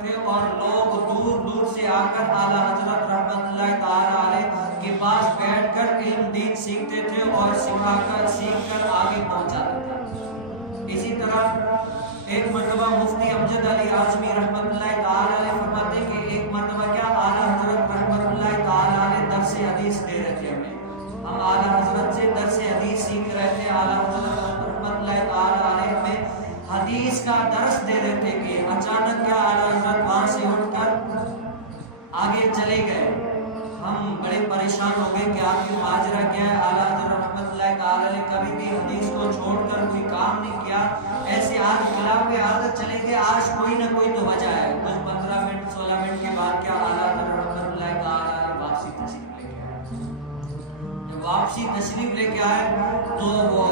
تھے اور لوگ دور دور سے آ کر اعلیٰ حضرت رحمت اللہ تعالیٰ علیہ کے پاس بیٹھ کر علم دین سیکھتے تھے اور سکھا کر سیکھ کر آگے پہنچاتے تھے۔ اسی طرح ایک مرتبہ مفتی امجد علی اعظمی رحمت اللہ تعالیٰ علیہ فرماتے ہیں کہ ایک مرتبہ کیا اعلیٰ حضرت رحمت اللہ تعالیٰ علیہ درس حدیث دے رہے تھے ہم اعلیٰ حضرت سے درس حدیث سیکھ رہے تھے۔ اعلیٰ حضرت رحمت اللہ تعالیٰ علیہ میں حدیث کا درس دے رہے تھے کہ اچانک کیا اعلیٰ حضرت وہاں سے اٹھ کر آگے چلے گئے۔ ہم بڑے پریشان ہو گئے کہ آپ کی ماجرا کیا ہے۔ اعلیٰ حضرت رحمت اللہ تعالیٰ نے کبھی بھی حدیث کو چھوڑ کر کوئی کام نہیں کیا، ایسے آج خلاف عادت چلے گئے، آج کوئی نہ کوئی تو وجہ ہے۔ کچھ 15 منٹ 16 منٹ کے بعد کیا اعلیٰ حضرت رحمت اللہ تعالیٰ نے واپسی تشریف لے کے آئے۔ جب واپسی تشریف لے کے آئے تو وہ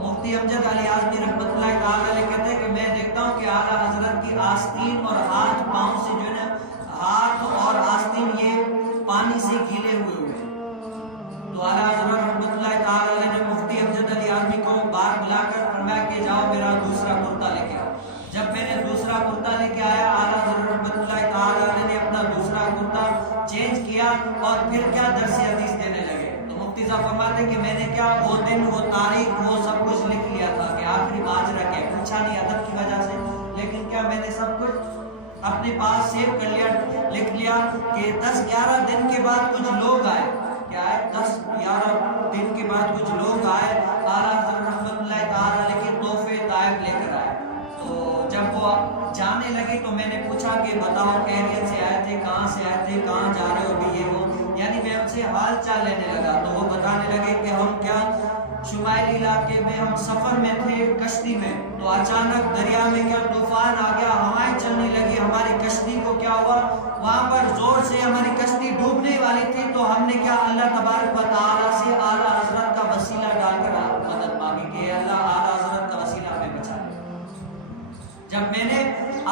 مفتی امجد علی اعظمی رحمت اللہ تعالیٰ علیہ کہتے ہیں کہ میں دیکھتا ہوں کہ اعلیٰ حضرت کی آستین اور ہاتھ پاؤں سے جو ہے نا، ہاتھ اور آستین یہ پانی سے گیلے ہوئے تو اعلیٰ حضرت رحمت اللہ تعالیٰ علیہ نے مفتی امجد علی اعظمی کو باہر بلا کر فرمایا کہ جاؤ میرا دوسرا کرتا لے کے آؤ۔ جب میں نے دوسرا کرتا لے کے آیا، اعلیٰ حضرت رحمت اللہ تعالیٰ علیہ نے اپنا دوسرا کرتا چینج کیا اور پھر کیا درس حدیث دینے لگے۔ مفتی صاحب فرماتے ہیں کہ میں نے کیا وہ دن وہ تاریخ وہ سب کچھ لکھ لیا تھا کہ آخری ماجرا کیا، پوچھا نہیں ادب کی وجہ سے، لیکن کیا میں نے سب کچھ اپنے پاس سیو کر لیا، لکھ لیا کہ 10-11 دن کے بعد کچھ لوگ آئے، کیا ہے 10-11 دن کے بعد کچھ لوگ آئے، اعلیٰ حضرت رحمت اللہ تعالیٰ علیہ کے تحفے تحائف لے کر آئے۔ تو جب وہ جانے لگے تو میں نے پوچھا کہ بتاؤ خیریت سے آئے تھے، کہاں سے آئے تھے، کہاں جا رہے ہو بھی یہ وہ، یعنی میں ان سے حال چال لینے لگا تو وہ بتانے لگے کہ ہم کیا شمالی علاقے میں ہم سفر میں تھے کشتی میں، تو اچانک دریا میں کیا طوفان آ گیا، ہوائیں چلنے لگی، ہماری کشتی کو کیا ہوا، وہاں پر زور سے ہماری کشتی ڈوبنے والی تھی تو ہم نے کیا اللہ تبارک و تعالیٰ سے اعلیٰ حضرت کا وسیلہ ڈال کر مدد مانگی کہ اللہ اعلیٰ حضرت کا وسیلہ ہمیں بچا لے۔ جب میں نے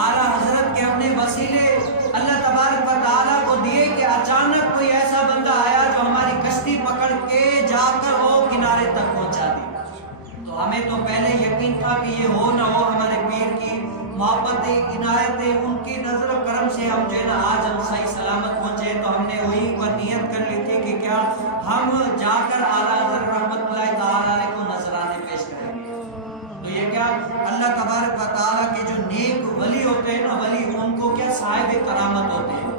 اعلیٰ حضرت کے اپنے وسیلے اللہ تبارک و تعالیٰ کو دیے کہ اچانک کوئی ایسا بندہ آیا جو ہماری کشتی پکڑ کے جا کر وہ کنارے تک پہنچا دی، تو ہمیں تو پہلے یقین تھا کہ یہ ہو نہ ہو ہمارے پیر کی محبت عنایتیں ان کی نظر و کرم سے ہم جو ہے نا آج ہم صحیح سلامت پہنچے، تو ہم نے وہی پر نیت کر لی تھی کہ کیا ہم جا کر اعلیٰ حضرت رحمت اللہ تعالیٰ علیہ کو نذرانے پیش کریں گے۔ تو یہ کیا اللہ تبارک و تعالیٰ کے جو نیک ولی ہوتے ہیں نا، ولی ان کو کیا صاحب کرامت ہوتے ہیں۔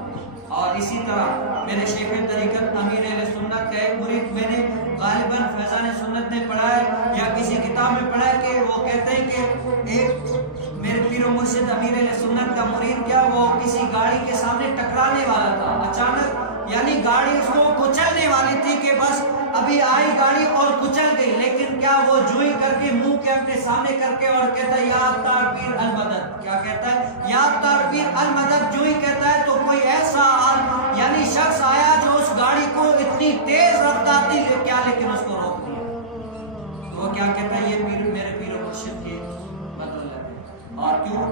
اور اسی طرح میرے شیخ طریقت امیر اہل سنت کا ایک مرید میں نے غالباً فیضان سنت نے پڑھا ہے یا کسی کتاب میں پڑھا ہے کہ وہ کہتے ہیں کہ ایک میرے پیر و مرشد امیر اہل سنت کا مرید کیا وہ کسی گاڑی کے سامنے ٹکرانے والا تھا، اچانک یعنی گاڑی اس کو کچلنے والی تھی کہ بس ابھی آئی گاڑی اور کچل گئی، لیکن کیا وہ جوئی کر کے منہ کے اپنے سامنے کر کے اور کہتا ہے یا تار پیر المدد، کیا کہتا ہے یا تار پیر المدد، جوئی کہتا ہے تو کوئی ایسا یعنی شخص آیا جو اس گاڑی کو اتنی تیز رفتار تھی کیا لیکن اس کو روک دیا، تو وہ کیا کہتا ہے یہ پیر میرے پیر و مرشد کے مطلب ہے۔ اور کیوں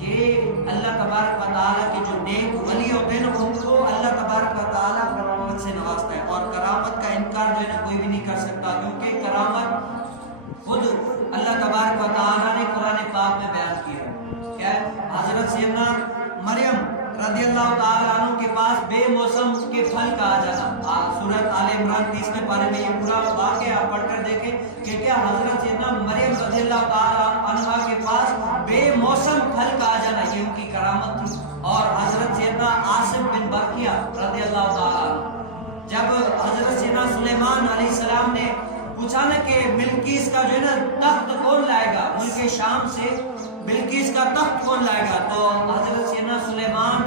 یہ اللہ تبارک و تعالیٰ کے جو نیک ولی ہوتے ہیں نا ان کو اللہ تبارک و تعالیٰ کرامت سے نوازتا ہے، اور کرامت کا انکار جو ہے نا کوئی بھی نہیں کر سکتا، کیونکہ کرامت خود اللہ تبارک و تعالیٰ نے قرآن پاک میں بیان کی ہے۔ کیا ہے حضرت سیدنا مریم رضی اللہ تعالیٰ عنہ کے پاس بے موسم کے پھل کا آ جانا، سورۃ آل عمران 30 پارے میں یہ پورا واقعہ آپ پڑھ کر دیکھیں کہ کیا حضرت سیدنا مریم رضی اللہ تعالیٰ عنہ کے پاس بے موسم پھل کا آ جانا یہ ان کی کرامت تھی۔ اور حضرت سیدنا عاصم بن برقیہ رضی اللہ تعالیٰ جب حضرت سیدنا سلیمان علیہ السلام نے پوچھا نا کہ بلقیس کا جو ہے نا تخت کون لائے گا، ملک شام سے بلقیس کا تخت کون لائے گا، تو حضرت سیدنا سلیمان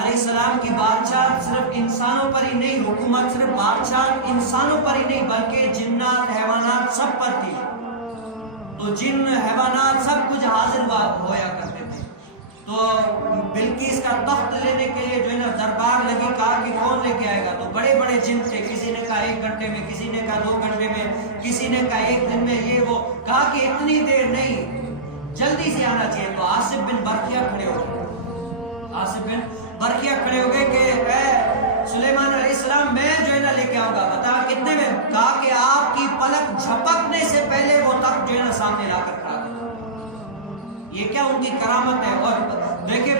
علیہ السلام کی بادشاہ صرف انسانوں پر ہی نہیں، حکومت صرف بادشاہ انسانوں پر ہی نہیں بلکہ جنات حیوانات سب پر تھی، تو جن حیوانات سب کچھ حاضر ہویا کرتے تھے، تو بلقیس کا تخت لینے کے لیے جو ہے نا دربار لگی، کہا کہ کون لے کے آئے گا، تو بڑے بڑے جن تھے، کسی نے کہا 1 گھنٹے میں، کسی نے کہا 2 گھنٹے میں، کسی نے کہا 1 دن میں، یہ وہ کہا کہ اتنی دیر نہیں جلدی سے آنا چاہیے، تو آصف بن برقیہ کھڑے ہو گئے، آصف بن برقیہ کھڑے ہو گئے کہ اے سلیمان علیہ السلام میں جو ہے نا لے کے آؤں گا، بتا کتنے میں، کہا کہ آپ کی پلک جھپکنے سے پہلے وہ تخت جو ہے نا سامنے لا کر کھڑا کر، یہ کیا ان کی کرامت ہے۔ اور دیکھیں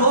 2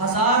1000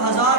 1000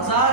1000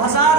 1000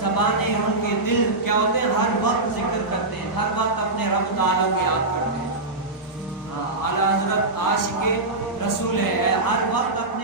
زبانیں ان کے دل کیا ہوتے ہیں ہر وقت ذکر کرتے ہیں، ہر وقت اپنے رب تعالیٰ کو یاد کرتے ہیں۔ اعلیٰ حضرت عاشق رسول ہے، ہر وقت اپنے